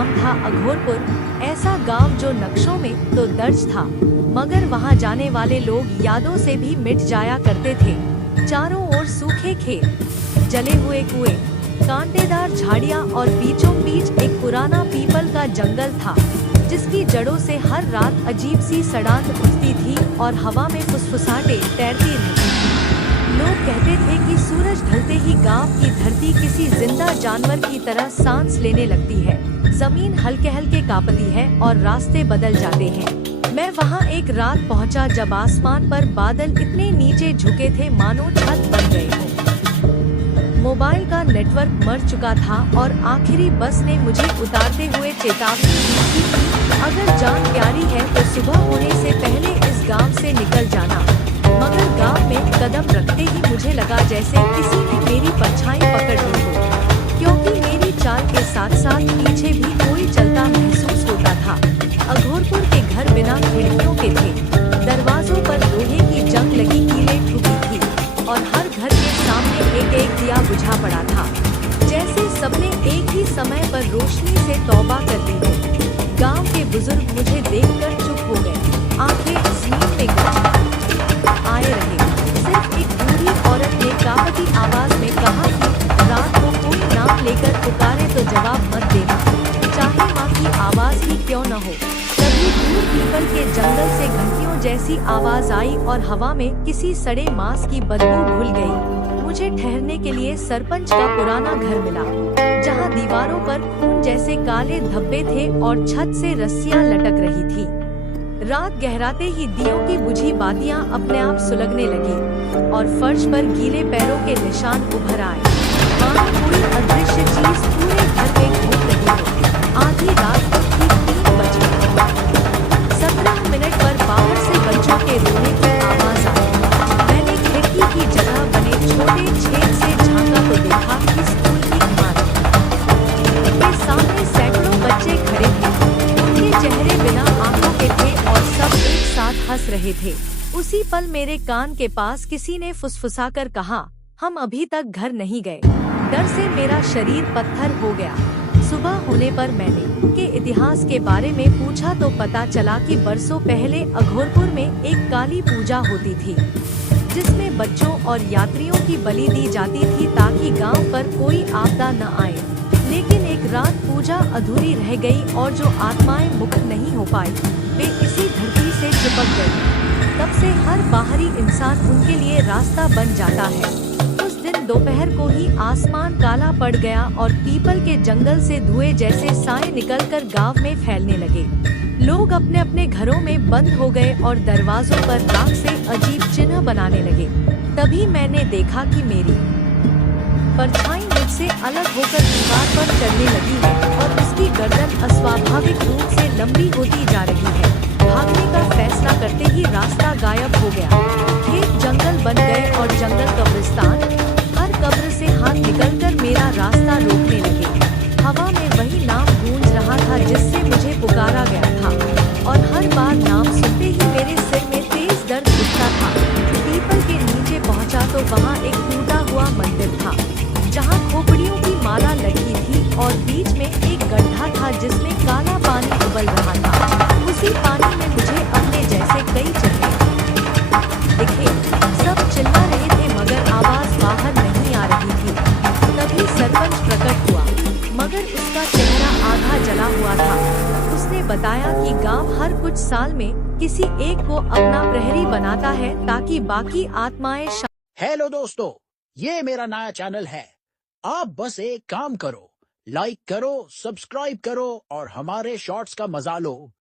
नाम था अघोरपुर, ऐसा गांव जो नक्शों में तो दर्ज था, मगर वहां जाने वाले लोग यादों से भी मिट जाया करते थे। चारों ओर सूखे खेत, जले हुए कुएं, कांटेदार झाड़ियां और बीचों बीच एक पुराना पीपल का जंगल था, जिसकी जड़ों से हर रात अजीब सी सड़ांध उठती थी और हवा में फुसफुसाहटें तैरती रहती थी। लोग कहते थे कि सूरज ढलते ही गांव की धरती किसी जिंदा जानवर की तरह सांस लेने लगती है, जमीन हल्के हल्के कांपती है और रास्ते बदल जाते हैं। मैं वहां एक रात पहुंचा जब आसमान पर बादल इतने नीचे झुके थे मानो छत बन गए हों। मोबाइल का नेटवर्क मर चुका था और आखिरी बस ने मुझे उतारते हुए चेतावनी दी थी, अगर जान प्यारी है तो सुबह होने से पहले इस गांव से निकल जाना। मगर गांव में कदम रखते ही मुझे लगा जैसे किसी ने मेरी परछाई पकड़ ली हो, क्योंकि मेरी चाल के साथ साथ पीछे भी कोई चलता महसूस होता था। अघोरपुर के घर बिना खिड़कियों के थे, दरवाजों पर लोहे की जंग लगी कीलें ठुकी थी और हर घर के सामने एक एक दिया बुझा पड़ा था, जैसे सबने एक ही समय पर रोशनी से तौबा कर ली हो। गांव के बुजुर्ग मुझे देखकर चुप हो गए, आंखें जमीन में आए रहे। सिर्फ एक बूढ़ी औरत ने कांपती आवाज में कहा कि रात को कोई नाम लेकर पुकारे तो जवाब मत देना, चाहे माँ की आवाज ही क्यों न हो। तभी दूर पीपल के जंगल से घंटियों जैसी आवाज आई और हवा में किसी सड़े मांस की बदबू घुल गई। मुझे ठहरने के लिए सरपंच का पुराना घर मिला, जहाँ दीवारों पर खून जैसे काले धब्बे थे और छत से रस्सियां लटक रही थी। रात गहराते ही दियों की बुझी बातियां अपने आप सुलगने लगी और फर्श पर गीले पैरों के निशान उभर आए, मानो कोई अदृश्य चीज पूरे घर में घूम रही हो। आधी रात को ठीक 3 बजे 17 मिनट पर बाहर से बच्चों के रोने की आवाज आई। मैंने खिड़की की जगह बने छोटे छेद से झांका तो देखा कि स्कूल की इमारत के सामने सैकड़ों बच्चे खड़े थे, उनके चेहरे बिना आंखों के थे और सब एक साथ हंस रहे थे। उसी पल मेरे कान के पास किसी ने फुसफुसाकर कहा, हम अभी तक घर नहीं गए। डर से मेरा शरीर पत्थर हो गया। सुबह होने पर मैंने के इतिहास के बारे में पूछा तो पता चला कि बरसों पहले अघोरपुर में एक काली पूजा होती थी, जिसमें बच्चों और यात्रियों की बलि दी जाती थी ताकि गांव पर कोई आपदा न आए। लेकिन एक रात पूजा अधूरी रह गई और जो आत्माएं मुक्त नहीं हो पाई, वे इसी धरती से चिपक गई। तब से हर बाहरी इंसान उनके लिए रास्ता बन जाता है। उस दिन दोपहर को ही आसमान काला पड़ गया और पीपल के जंगल से धुएं जैसे साए निकलकर गांव में फैलने लगे। लोग अपने अपने घरों में बंद हो गए और दरवाजों पर राख से अजीब चिन्ह बनाने लगे। तभी मैंने देखा कि मेरी परछाई मुझसे अलग होकर दीवार पर चढ़ने लगी है और उसकी गर्दन अस्वाभाविक रूप से लंबी होती जा रही है। भागने का फैसला करते ही रास्ता गायब हो गया। खेत जंगल बन गए और जंगल कब्रिस्तान। हर कब्र से हाथ निकलकर मेरा रास्ता रोकने लगे। हवा में वही नाम गूंज रहा था जिससे मुझे पुकारा गया था, और हर बार नाम सुनते ही मेरे सिर में तेज दर्द उठता था। पीपल के नीचे पहुंचा तो वहां एक टूटा हुआ मंदिर था, जहां खोपड़ियों की माला लगी थी और बीच में एक गड्ढा था जिसमें काला पानी उबल रहा था। उसी पानी में मुझे अपने जैसे कई चेहरे दिखे। सब चिल्ला रहे थे मगर आवाज बाहर नहीं आ रही थी। तभी सरपंच प्रकट हुआ, मगर उसका चेहरा आधा जला हुआ था। उसने बताया कि गांव हर कुछ साल में किसी एक को अपना प्रहरी बनाता है ताकि बाकी आत्माएं। हेलो दोस्तों, ये मेरा नया चैनल है। आप बस एक काम करो, लाइक करो, सब्सक्राइब करो और हमारे शॉर्ट्स का मजा लो।